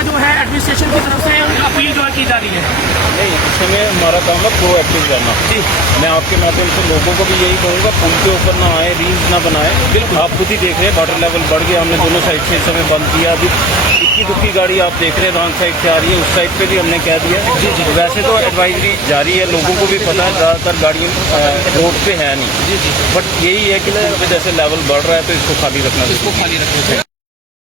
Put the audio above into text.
जो है एडमिनिस्ट्रेशन की तरफ से अपील जो है की जा रही है। नहीं, इसमें हमारा काम है प्रोएक्टिव रहना। जी, मैं आपके माध्यम से लोगों को भी यही कहूँगा, पुल के ऊपर ना आए, रील्स ना बनाए। बिल्कुल, आप खुद ही देख रहे हैं वाटर लेवल बढ़ गया, हमने दोनों साइड से इस समय बंद किया। अभी इक्की दुक्की गाड़ी आप देख रहे हैं रॉन्ग साइड से आ रही है, उस साइड पे भी हमने कह दिया। जी जी, वैसे तो एडवाइजरी जारी है, लोगों को भी पता है ज़्यादातर गाड़ियाँ रोड पे है नहीं। जी जी, बट यही है कि जैसे लेवल बढ़ रहा है तो इसको खाली रखना।